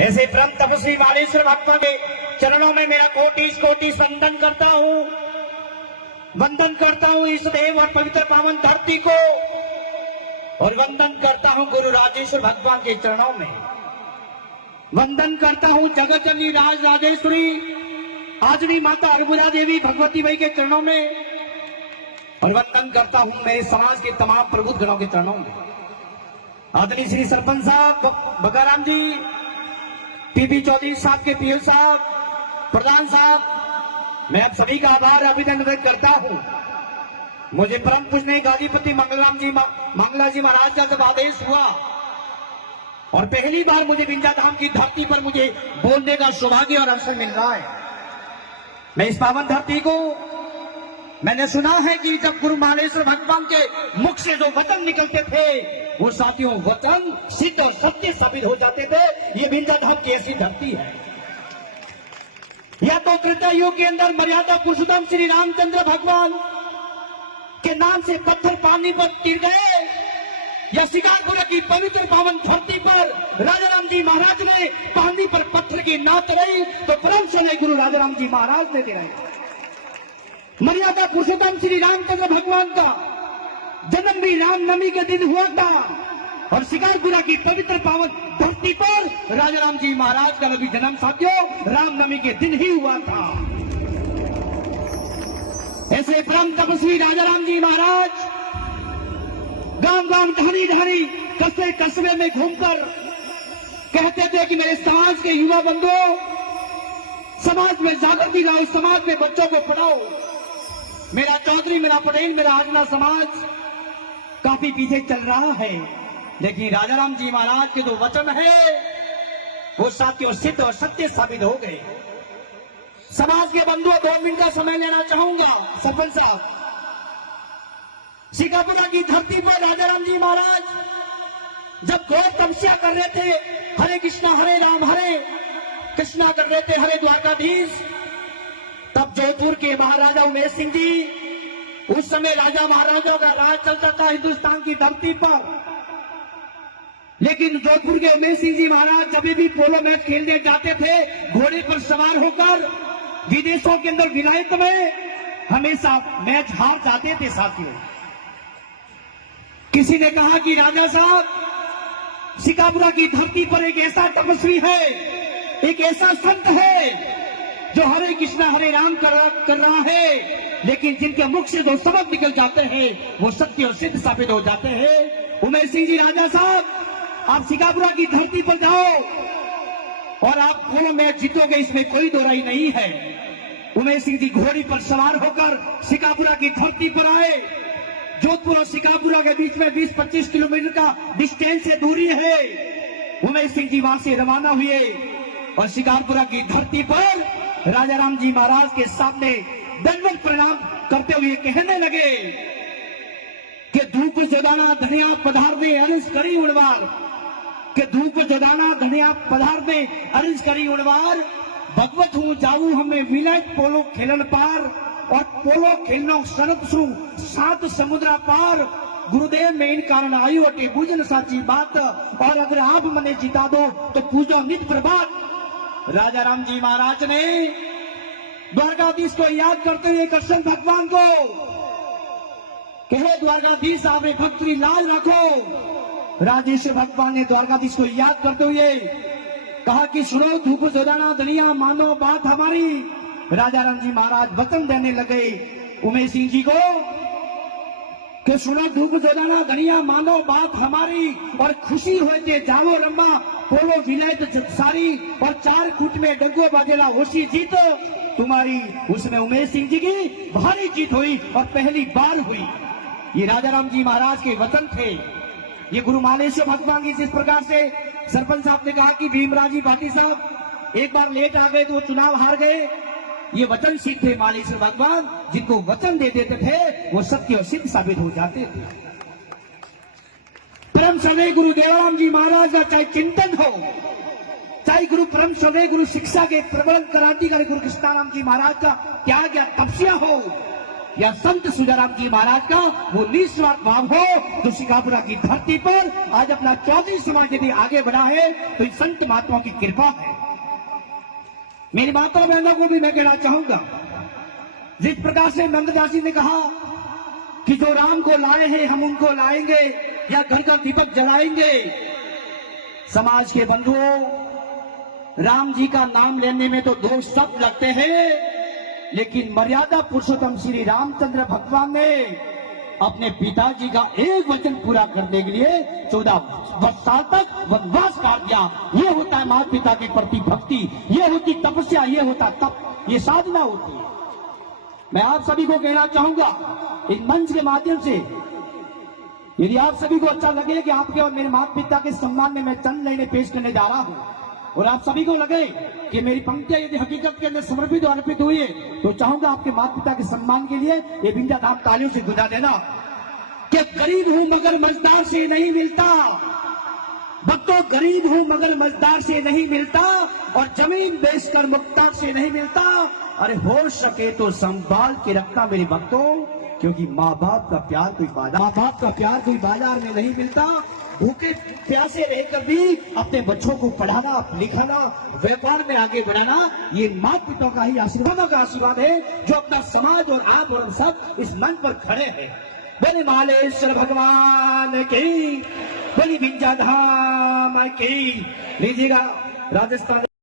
ऐसे परम तपस्वी मालेश्वर भगवान के चरणों में मेरा कोटिस कोटिस वंदन करता हूँ, वंदन करता हूँ इस देव और पवित्र पावन धरती को, और वंदन करता हूँ गुरु राजेश्वर भगवान के चरणों में, वंदन करता हूँ जगत जननी राज राजेश्वरी आजनी माता अर्बुदा देवी भगवती बाई के चरणों में, और वंदन करता हूँ मेरे समाज के तमाम प्रबुद्ध गणों के चरणों में। आदरणीय श्री सरपंच साहब बगाराम जी, पीपी चौधरी साहब के पीएल साहब, प्रधान साहब, मैं आप सभी का आभार अभिनंदन व्यक्त करता हूँ। मुझे परम पूजनीय गाजीपति मंगला जी महाराज का जब आदेश हुआ और पहली बार मुझे विंध्या धाम की धरती पर मुझे बोलने का सौभाग्य और अवसर मिल रहा है, मैं इस पावन धरती को, मैंने सुना है कि जब गुरु मालेश्वर भगवान के मुख से जो वचन निकलते थे वो साथियों वचन सिद्ध और सत्य साबित हो जाते थे। ये विंध्या धाम की ऐसी धरती है। या तो त्रेता युग के अंदर मर्यादा पुरुषोत्तम श्री रामचंद्र भगवान के नाम से पत्थर पानी पर तिर गए, या शिकारपुर की पवित्र पावन धरती पर राजा राम जी महाराज ने पानी पर पत्थर की नात रही तो परम समय गुरु राजा राम जी महाराज ने दिलाए। मर्यादा पुरुषोत्तम श्री रामचंद्र भगवान का जन्म भी रामनवमी के दिन हुआ था, और शिकारपुरा की पवित्र पावन धरती पर राजा राम जी महाराज का भी जन्म साथियों रामनवमी के दिन ही हुआ था। ऐसे परम तपस्वी राजा राम जी महाराज गांव गांव ढानी ढानी कस्बे कस्बे में घूमकर कहते थे कि मेरे समाज के युवा बंधुओं, समाज में जागृति लाओ, समाज में बच्चों को पढ़ाओ। मेरा चौधरी, मेरा पटेल, मेरा आजना समाज काफी पीछे चल रहा है, लेकिन राजा राम जी महाराज के जो वचन है वो साथियों सिद्ध और सत्य साबित हो गए। समाज के बंधुओं 2 मिनट का समय लेना चाहूंगा। सरपंच साहब, शिकारपुरा की धरती पर राजा राम जी महाराज जब घोर तपस्या कर रहे थे, हरे कृष्णा हरे राम हरे कृष्णा कर रहे थे, हरे द्वारकाधीश, तब जोधपुर के महाराजा उमेश सिंह जी, उस समय राजा महाराजाओं का राज चलता था हिंदुस्तान की धरती पर, लेकिन जोधपुर के उमेश सिंह जी महाराज जब भी पोलो मैच खेलने जाते थे घोड़े पर सवार होकर विदेशों के अंदर विलायत में, हमेशा मैच हार जाते थे साथियों। किसी ने कहा कि राजा साहब, शिकारपुरा की धरती पर एक ऐसा तपस्वी है, एक ऐसा संत है जो हरे कृष्णा हरे राम कर रहा है, लेकिन जिनके मुख से जो शब्द निकल जाते हैं वो सत्य और सिद्ध साबित हो जाते हैं। उमेश सिंह जी राजा साहब, आप शिकारपुरा की धरती पर जाओ और आप पोलो मैच जीतोगे, इसमें कोई दोहराई नहीं है। उमेश सिंह जी घोड़ी पर सवार होकर शिकारपुरा की धरती पर आए। जोधपुर और शिकारपुरा के बीच में 20-25 किलोमीटर का डिस्टेंस से दूरी है। उमेश सिंह जी वहां से रवाना हुए और शिकारपुरा की धरती पर राजा राम जी महाराज के सामने दंडवत प्रणाम करते हुए कहने लगे कि धूप जदाना धनिया पधार में अर्ज करी उड़वार, कि धूप जदाना धनिया पधार में अर्ज करी उड़वार, भगवत हूँ जाऊ हमें विलायत पोलो खेलन पार, और पोलो खेलना शरत सु 7 समुद्रा पार, गुरुदेव में इन कारण आयु अटे पूजन साची बात, और अगर आप मने जिता दो तो पूजो नित प्रभात। राजा राम जी महाराज ने द्वारकाधीश को याद करते हुए कृष्ण भगवान को कहे, द्वारकाधीश आप भक्त की लाज रखो। राजेश्वर भगवान ने द्वारकाधीश को याद करते हुए कहा कि सुनो धूप जलाना धनिया मानो बात हमारी। राजा राम जी महाराज वचन देने लगे उमेश सिंह जी को कि सुनो धूप जलाना धनिया मानो बात हमारी, और खुशी होते जाओ रम्मा पोलो विलायत सारी, और 4 फुट में डंगो बाजेला होशी जीतो तुम्हारी। उसमें उमेश सिंह जी की भारी जीत हुई और पहली बार हुई। ये राजा राम जी महाराज के वचन थे। ये गुरु मालेश्वर भगवान की जिस प्रकार से सरपंच साहब ने कहा कि भीमराव जी भाटी साहब एक बार लेट आ गए तो वो चुनाव हार गए, ये वचन सिद्ध थे मालेश्वर भगवान, जिनको वचन दे देते थे वो सत्य और सिद्ध साबित हो जाते थे। परम सदय गुरु देवराम जी महाराज का चाहे चिंतन हो, चाहे गुरु परम सदय गुरु शिक्षा के प्रबल क्रांतिकारी गुरु कृष्णाराम जी महाराज का त्याग या तपस्या हो, या संत सीताराम जी महाराज का वो निस्वार्थ भाव हो, जो शिकापुरा की धरती पर आज अपना चौधरी समाज यदि आगे बढ़ा है तो इस संत महात्मा की कृपा है। मेरी माता बहनों को भी मैं कहना चाहूंगा, जिस प्रकार से नंददास जी ने कहा कि जो राम को लाए हैं हम उनको लाएंगे या घर का दीपक जलाएंगे। समाज के बंधुओं, राम जी का नाम लेने में तो 2 शब्द लगते हैं, लेकिन मर्यादा पुरुषोत्तम श्री रामचंद्र भगवान ने अपने पिताजी का एक वचन पूरा करने के लिए 14 साल तक वनवास काट दिया। ये होता है माता पिता के प्रति भक्ति, ये होती तपस्या, ये होता तप, ये साधना होती है। मैं आप सभी को कहना चाहूंगा इस मंच के माध्यम से, यदि आप सभी को अच्छा लगे कि आपके और मेरे माता पिता के सम्मान में मैं चंद लाइनें पेश करने जा रहा हूं, और आप सभी को लगे कि मेरी पंक्तियां यदि हकीकत के अंदर समर्पित और अर्पित हुई है, तो चाहूंगा आपके माता पिता के सम्मान के लिए ये बिंदा धाम तालियों से गुजा देना कि गरीब हूं मगर मजदार से नहीं मिलता, भक्तों गरीब हूं मगर मजदार से नहीं मिलता, और जमीन बेचकर मुख्तार से नहीं मिलता। अरे हो सके तो संभाल के रखना मेरे भक्तों, क्योंकि माँ बाप का प्यार कोई बाजार में नहीं मिलता। भूखे प्यासे रहकर भी अपने बच्चों को पढ़ाना, लिखाना, व्यापार में आगे बढ़ाना, ये माता पिता का ही आशीर्वादों का आशीर्वाद है, जो अपना समाज और आप और हम सब इस मंच पर खड़े हैं। बोले मालेश्वर भगवान की, बोली विंध्या धाम की। लीजिएगा राजस्थान